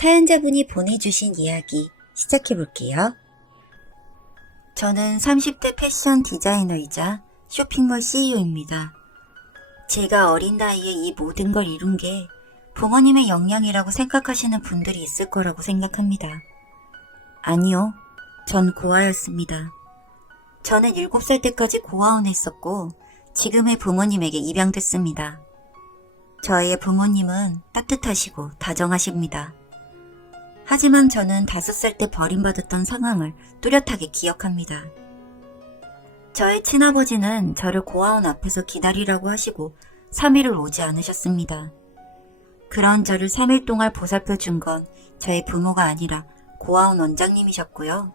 사연자분이 보내주신 이야기 시작해볼게요. 저는 30대 패션 디자이너이자 쇼핑몰 CEO입니다. 제가 어린 나이에 이 모든 걸 이룬 게 부모님의 역량이라고 생각하시는 분들이 있을 거라고 생각합니다. 아니요, 전 고아였습니다. 저는 7살 때까지 고아원 했었고 지금의 부모님에게 입양됐습니다. 저의 부모님은 따뜻하시고 다정하십니다. 하지만 저는 5살 때 버림받았던 상황을 뚜렷하게 기억합니다. 저의 친아버지는 저를 고아원 앞에서 기다리라고 하시고 3일을 오지 않으셨습니다. 그런 저를 3일 동안 보살펴 준 건 저의 부모가 아니라 고아원 원장님이셨고요.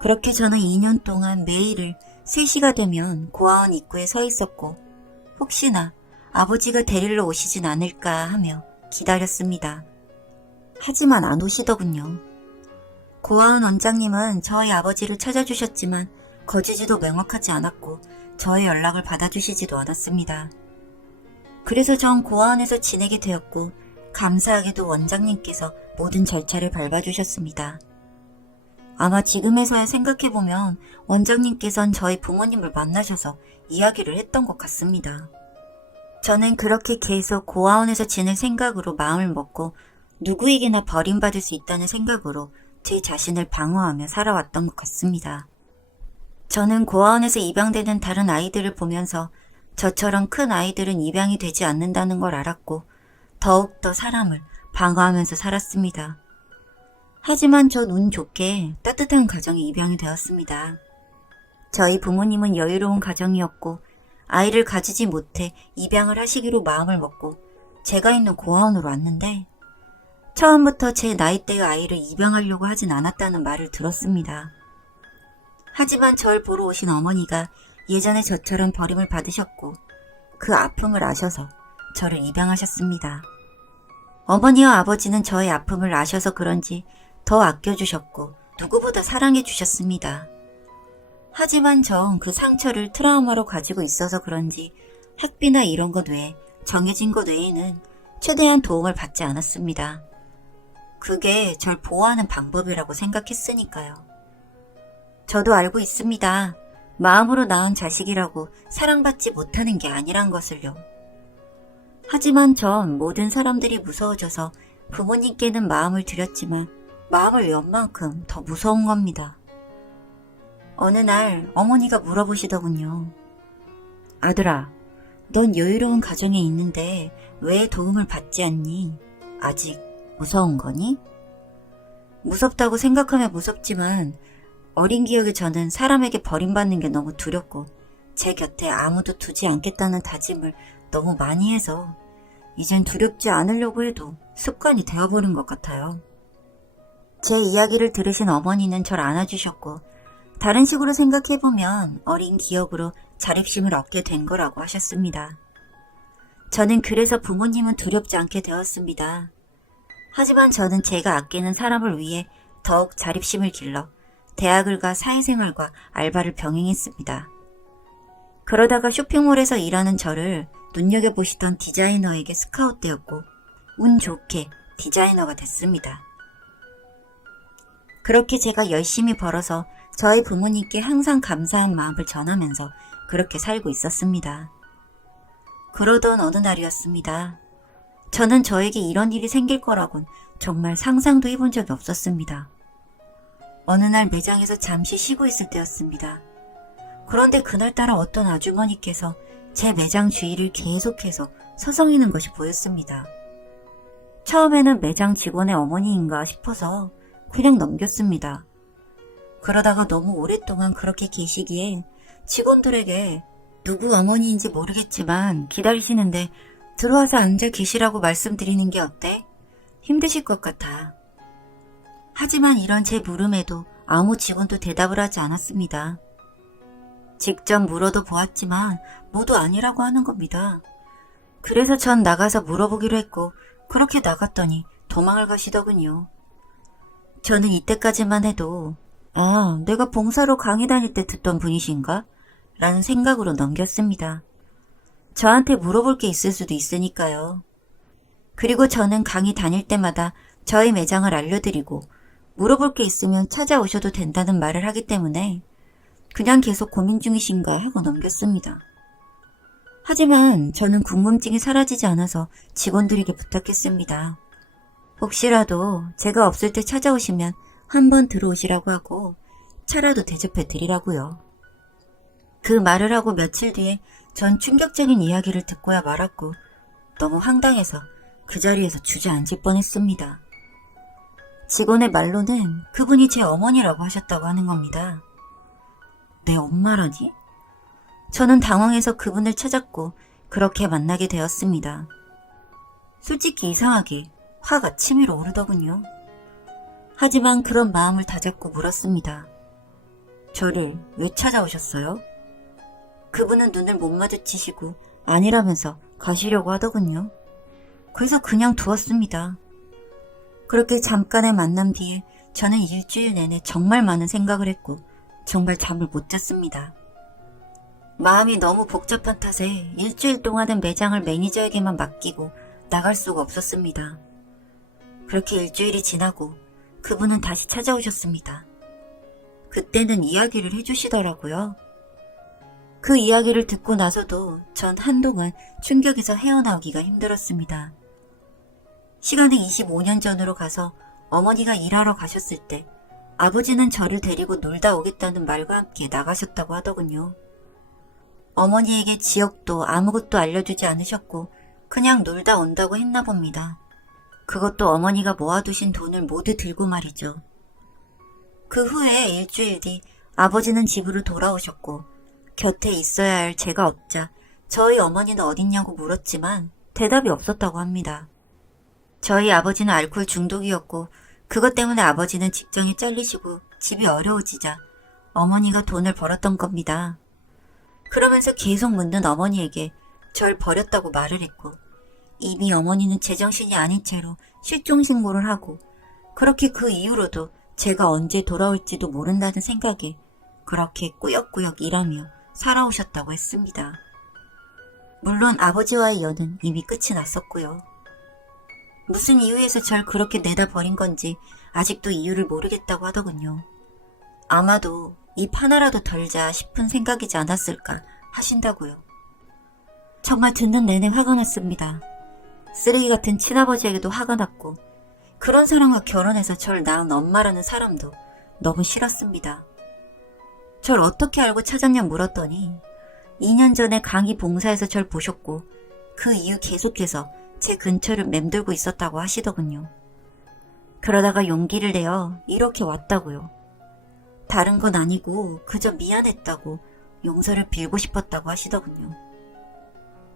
그렇게 저는 2년 동안 매일을 3시가 되면 고아원 입구에 서 있었고 혹시나 아버지가 데리러 오시진 않을까 하며 기다렸습니다. 하지만 안 오시더군요. 고아원 원장님은 저희 아버지를 찾아주셨지만 거주지도 명확하지 않았고 저의 연락을 받아주시지도 않았습니다. 그래서 전 고아원에서 지내게 되었고 감사하게도 원장님께서 모든 절차를 밟아주셨습니다. 아마 지금에서야 생각해보면 원장님께선 저희 부모님을 만나셔서 이야기를 했던 것 같습니다. 저는 그렇게 계속 고아원에서 지낼 생각으로 마음을 먹고 누구에게나 버림받을 수 있다는 생각으로 제 자신을 방어하며 살아왔던 것 같습니다. 저는 고아원에서 입양되는 다른 아이들을 보면서 저처럼 큰 아이들은 입양이 되지 않는다는 걸 알았고 더욱더 사람을 방어하면서 살았습니다. 하지만 전 운 좋게 따뜻한 가정에 입양이 되었습니다. 저희 부모님은 여유로운 가정이었고 아이를 가지지 못해 입양을 하시기로 마음을 먹고 제가 있는 고아원으로 왔는데 처음부터 제 나이대의 아이를 입양하려고 하진 않았다는 말을 들었습니다. 하지만 절 보러 오신 어머니가 예전에 저처럼 버림을 받으셨고 그 아픔을 아셔서 저를 입양하셨습니다. 어머니와 아버지는 저의 아픔을 아셔서 그런지 더 아껴주셨고 누구보다 사랑해 주셨습니다. 하지만 전 그 상처를 트라우마로 가지고 있어서 그런지 학비나 이런 것 외에 정해진 것 외에는 최대한 도움을 받지 않았습니다. 그게 절 보호하는 방법이라고 생각했으니까요. 저도 알고 있습니다. 마음으로 낳은 자식이라고 사랑받지 못하는 게 아니란 것을요. 하지만 전 모든 사람들이 무서워져서 부모님께는 마음을 드렸지만 마음을 연 만큼 더 무서운 겁니다. 어느 날 어머니가 물어보시더군요. 아들아, 넌 여유로운 가정에 있는데 왜 도움을 받지 않니? 아직 무서운 거니? 무섭다고 생각하면 무섭지만 어린 기억에 저는 사람에게 버림받는 게 너무 두렵고 제 곁에 아무도 두지 않겠다는 다짐을 너무 많이 해서 이젠 두렵지 않으려고 해도 습관이 되어버린 것 같아요. 제 이야기를 들으신 어머니는 절 안아주셨고 다른 식으로 생각해보면 어린 기억으로 자립심을 얻게 된 거라고 하셨습니다. 저는 그래서 부모님은 두렵지 않게 되었습니다. 하지만 저는 제가 아끼는 사람을 위해 더욱 자립심을 길러 대학을 가 사회생활과 알바를 병행했습니다. 그러다가 쇼핑몰에서 일하는 저를 눈여겨보시던 디자이너에게 스카웃되었고 운 좋게 디자이너가 됐습니다. 그렇게 제가 열심히 벌어서 저희 부모님께 항상 감사한 마음을 전하면서 그렇게 살고 있었습니다. 그러던 어느 날이었습니다. 저는 저에게 이런 일이 생길 거라곤 정말 상상도 해본 적이 없었습니다. 어느 날 매장에서 잠시 쉬고 있을 때였습니다. 그런데 그날따라 어떤 아주머니께서 제 매장 주위를 계속해서 서성이는 것이 보였습니다. 처음에는 매장 직원의 어머니인가 싶어서 그냥 넘겼습니다. 그러다가 너무 오랫동안 그렇게 계시기에 직원들에게 누구 어머니인지 모르겠지만 기다리시는데 들어와서 앉아 계시라고 말씀드리는 게 어때? 힘드실 것 같아. 하지만 이런 제 물음에도 아무 직원도 대답을 하지 않았습니다. 직접 물어도 보았지만 모두 아니라고 하는 겁니다. 그래서 전 나가서 물어보기로 했고 그렇게 나갔더니 도망을 가시더군요. 저는 이때까지만 해도 내가 봉사로 강의 다닐 때 듣던 분이신가? 라는 생각으로 넘겼습니다. 저한테 물어볼 게 있을 수도 있으니까요. 그리고 저는 강의 다닐 때마다 저희 매장을 알려드리고 물어볼 게 있으면 찾아오셔도 된다는 말을 하기 때문에 그냥 계속 고민 중이신가 하고 넘겼습니다. 하지만 저는 궁금증이 사라지지 않아서 직원들에게 부탁했습니다. 혹시라도 제가 없을 때 찾아오시면 한번 들어오시라고 하고 차라도 대접해 드리라고요. 그 말을 하고 며칠 뒤에 전 충격적인 이야기를 듣고야 말았고 너무 황당해서 그 자리에서 주저앉을 뻔했습니다. 직원의 말로는 그분이 제 어머니라고 하셨다고 하는 겁니다. 내 엄마라니? 저는 당황해서 그분을 찾았고 그렇게 만나게 되었습니다. 솔직히 이상하게 화가 치밀어 오르더군요. 하지만 그런 마음을 다잡고 물었습니다. 저를 왜 찾아오셨어요? 그분은 눈을 못 마주치시고 아니라면서 가시려고 하더군요. 그래서 그냥 두었습니다. 그렇게 잠깐의 만남 뒤에 저는 일주일 내내 정말 많은 생각을 했고 정말 잠을 못 잤습니다. 마음이 너무 복잡한 탓에 일주일 동안은 매장을 매니저에게만 맡기고 나갈 수가 없었습니다. 그렇게 일주일이 지나고 그분은 다시 찾아오셨습니다. 그때는 이야기를 해주시더라고요. 그 이야기를 듣고 나서도 전 한동안 충격에서 헤어나오기가 힘들었습니다. 시간이 25년 전으로 가서 어머니가 일하러 가셨을 때 아버지는 저를 데리고 놀다 오겠다는 말과 함께 나가셨다고 하더군요. 어머니에게 지역도 아무것도 알려주지 않으셨고 그냥 놀다 온다고 했나 봅니다. 그것도 어머니가 모아두신 돈을 모두 들고 말이죠. 그 후에 일주일 뒤 아버지는 집으로 돌아오셨고 곁에 있어야 할 제가 없자 저희 어머니는 어딨냐고 물었지만 대답이 없었다고 합니다. 저희 아버지는 알코올 중독이었고 그것 때문에 아버지는 직장에 잘리시고 집이 어려워지자 어머니가 돈을 벌었던 겁니다. 그러면서 계속 묻는 어머니에게 절 버렸다고 말을 했고 이미 어머니는 제정신이 아닌 채로 실종신고를 하고 그렇게 그 이후로도 제가 언제 돌아올지도 모른다는 생각에 그렇게 꾸역꾸역 일하며 살아오셨다고 했습니다. 물론 아버지와의 연은 이미 끝이 났었고요. 무슨 이유에서 절 그렇게 내다 버린 건지 아직도 이유를 모르겠다고 하더군요. 아마도 입 하나라도 덜자 싶은 생각이지 않았을까 하신다고요. 정말 듣는 내내 화가 났습니다. 쓰레기 같은 친아버지에게도 화가 났고 그런 사람과 결혼해서 절 낳은 엄마라는 사람도 너무 싫었습니다. 절 어떻게 알고 찾았냐 물었더니 2년 전에 강의 봉사에서 절 보셨고 그 이후 계속해서 제 근처를 맴돌고 있었다고 하시더군요. 그러다가 용기를 내어 이렇게 왔다고요. 다른 건 아니고 그저 미안했다고 용서를 빌고 싶었다고 하시더군요.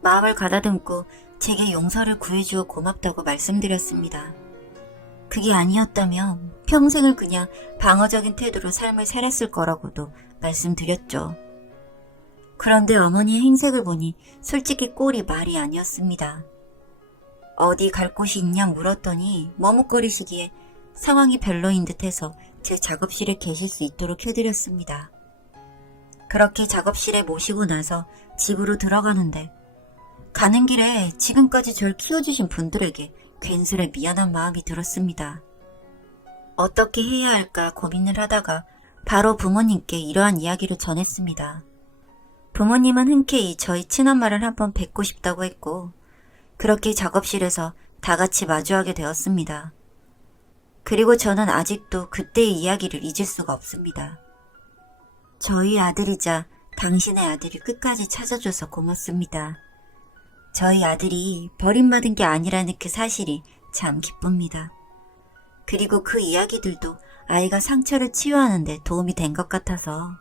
마음을 가다듬고 제게 용서를 구해주어 고맙다고 말씀드렸습니다. 그게 아니었다면 평생을 그냥 방어적인 태도로 삶을 살았을 거라고도 말씀드렸죠. 그런데 어머니의 행색을 보니 솔직히 꼴이 말이 아니었습니다. 어디 갈 곳이 있냐 물었더니 머뭇거리시기에 상황이 별로인 듯해서 제 작업실에 계실 수 있도록 해드렸습니다. 그렇게 작업실에 모시고 나서 집으로 들어가는데 가는 길에 지금까지 절 키워주신 분들에게 괜스레 미안한 마음이 들었습니다. 어떻게 해야 할까 고민을 하다가 바로 부모님께 이러한 이야기를 전했습니다. 부모님은 흔쾌히 저희 친엄마를 한번 뵙고 싶다고 했고 그렇게 작업실에서 다 같이 마주하게 되었습니다. 그리고 저는 아직도 그때의 이야기를 잊을 수가 없습니다. 저희 아들이자 당신의 아들을 끝까지 찾아줘서 고맙습니다. 저희 아들이 버림받은 게 아니라는 그 사실이 참 기쁩니다. 그리고 그 이야기들도 아이가 상처를 치유하는 데 도움이 된 것 같아서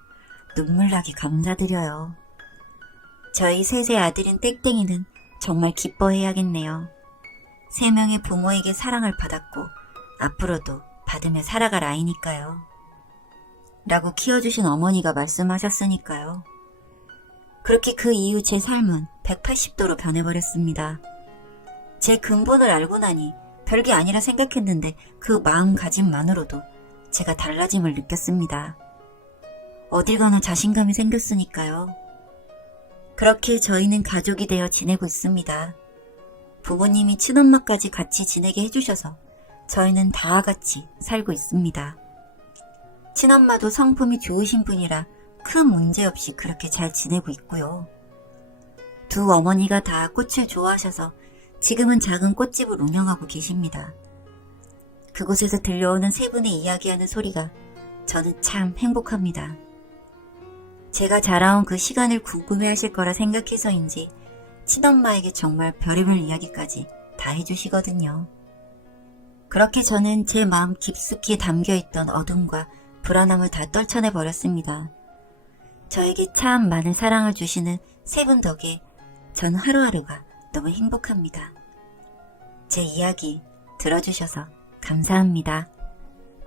눈물나게 감사드려요. 저희 셋의 아들인 땡땡이는 정말 기뻐해야겠네요. 3명의 부모에게 사랑을 받았고 앞으로도 받으며 살아갈 아이니까요. 라고 키워주신 어머니가 말씀하셨으니까요. 그렇게 그 이후 제 삶은 180도로 변해버렸습니다. 제 근본을 알고 나니 별게 아니라 생각했는데 그 마음가짐만으로도 제가 달라짐을 느꼈습니다. 어딜 가나 자신감이 생겼으니까요. 그렇게 저희는 가족이 되어 지내고 있습니다. 부모님이 친엄마까지 같이 지내게 해주셔서 저희는 다 같이 살고 있습니다. 친엄마도 성품이 좋으신 분이라 큰 문제 없이 그렇게 잘 지내고 있고요. 두 어머니가 다 꽃을 좋아하셔서 지금은 작은 꽃집을 운영하고 계십니다. 그곳에서 들려오는 세 분의 이야기하는 소리가 저는 참 행복합니다. 제가 자라온 그 시간을 궁금해하실 거라 생각해서인지 친엄마에게 정말 별의별 이야기까지 다 해주시거든요. 그렇게 저는 제 마음 깊숙이 담겨있던 어둠과 불안함을 다 떨쳐내버렸습니다. 저에게 참 많은 사랑을 주시는 세 분 덕에 저는 하루하루가 너무 행복합니다. 제 이야기 들어주셔서 감사합니다.